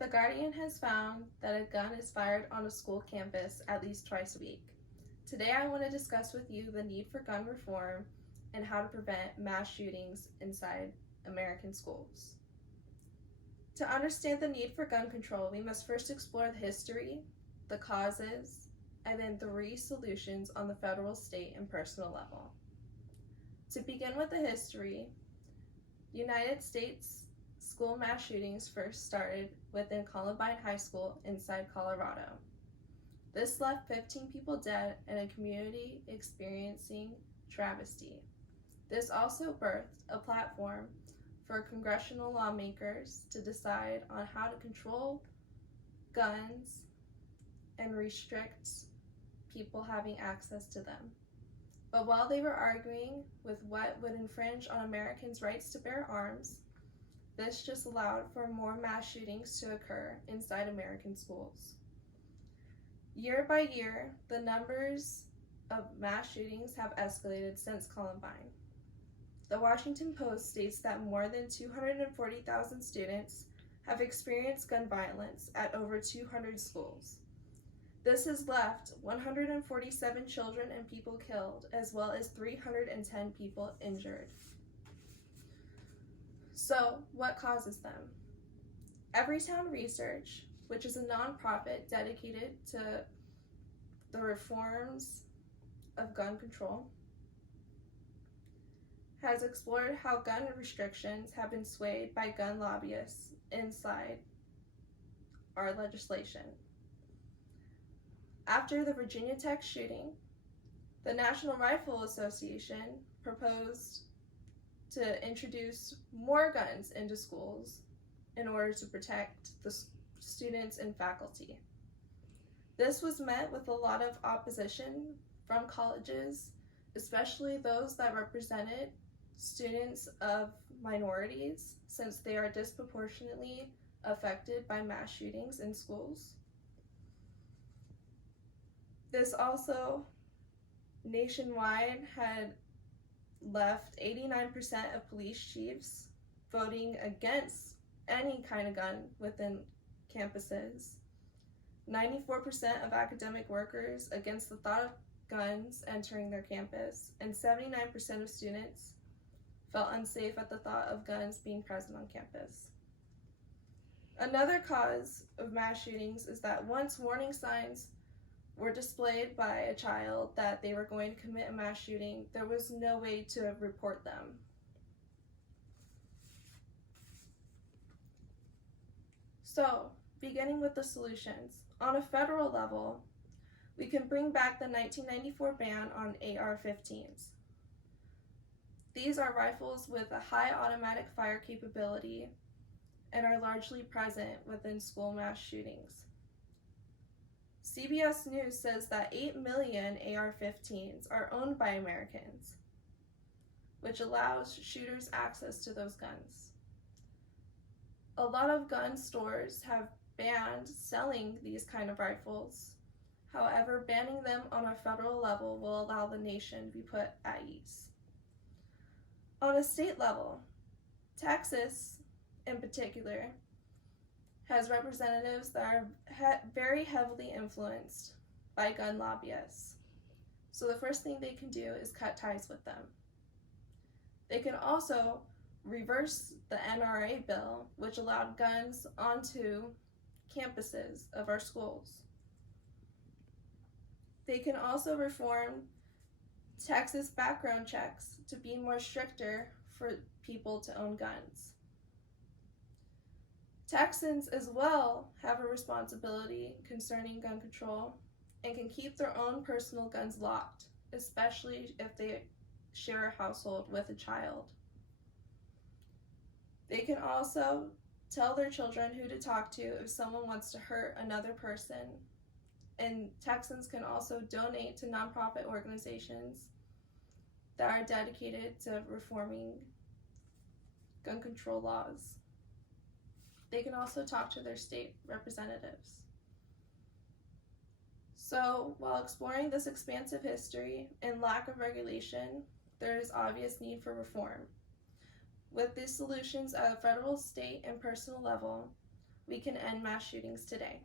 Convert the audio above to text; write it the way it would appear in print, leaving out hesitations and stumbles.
The Guardian has found that a gun is fired on a school campus at least twice a week. Today I want to discuss with you the need for gun reform and how to prevent mass shootings inside American schools. To understand the need for gun control, we must first explore the history, the causes, and then 3 solutions on the federal, state, and personal level. To begin with the history, United States school mass shootings first started within Columbine High School inside Colorado. This left 15 people dead and a community experiencing travesty. This also birthed a platform for congressional lawmakers to decide on how to control guns and restrict people having access to them. But while they were arguing with what would infringe on Americans' rights to bear arms, this just allowed for more mass shootings to occur inside American schools. Year by year, the numbers of mass shootings have escalated since Columbine. The Washington Post states that more than 240,000 students have experienced gun violence at over 200 schools. This has left 147 children and people killed, as well as 310 people injured. So, what causes them? Everytown Research, which is a nonprofit dedicated to the reforms of gun control, has explored how gun restrictions have been swayed by gun lobbyists inside our legislation. After the Virginia Tech shooting, the National Rifle Association proposed to introduce more guns into schools in order to protect the students and faculty. This was met with a lot of opposition from colleges, especially those that represented students of minorities, since they are disproportionately affected by mass shootings in schools. This also nationwide had left 89% of police chiefs voting against any kind of gun within campuses, 94% of academic workers against the thought of guns entering their campus, and 79% of students felt unsafe at the thought of guns being present on campus. Another cause of mass shootings is that once warning signs were displayed by a child that they were going to commit a mass shooting, there was no way to report them. So, beginning with the solutions, on a federal level, we can bring back the 1994 ban on AR-15s. These are rifles with a high automatic fire capability and are largely present within school mass shootings. CBS News says that 8 million AR-15s are owned by Americans, which allows shooters access to those guns. A lot of gun stores have banned selling these kind of rifles. However, banning them on a federal level will allow the nation to be put at ease. On a state level, Texas, in particular, has representatives that are very heavily influenced by gun lobbyists. So the first thing they can do is cut ties with them. They can also reverse the NRA bill, which allowed guns onto campuses of our schools. They can also reform Texas background checks to be more stricter for people to own guns. Texans as well have a responsibility concerning gun control and can keep their own personal guns locked, especially if they share a household with a child. They can also tell their children who to talk to if someone wants to hurt another person. And Texans can also donate to nonprofit organizations that are dedicated to reforming gun control laws. They can also talk to their state representatives. So, while exploring this expansive history and lack of regulation, there is obvious need for reform. With these solutions at a federal, state, and personal level, We can end mass shootings today.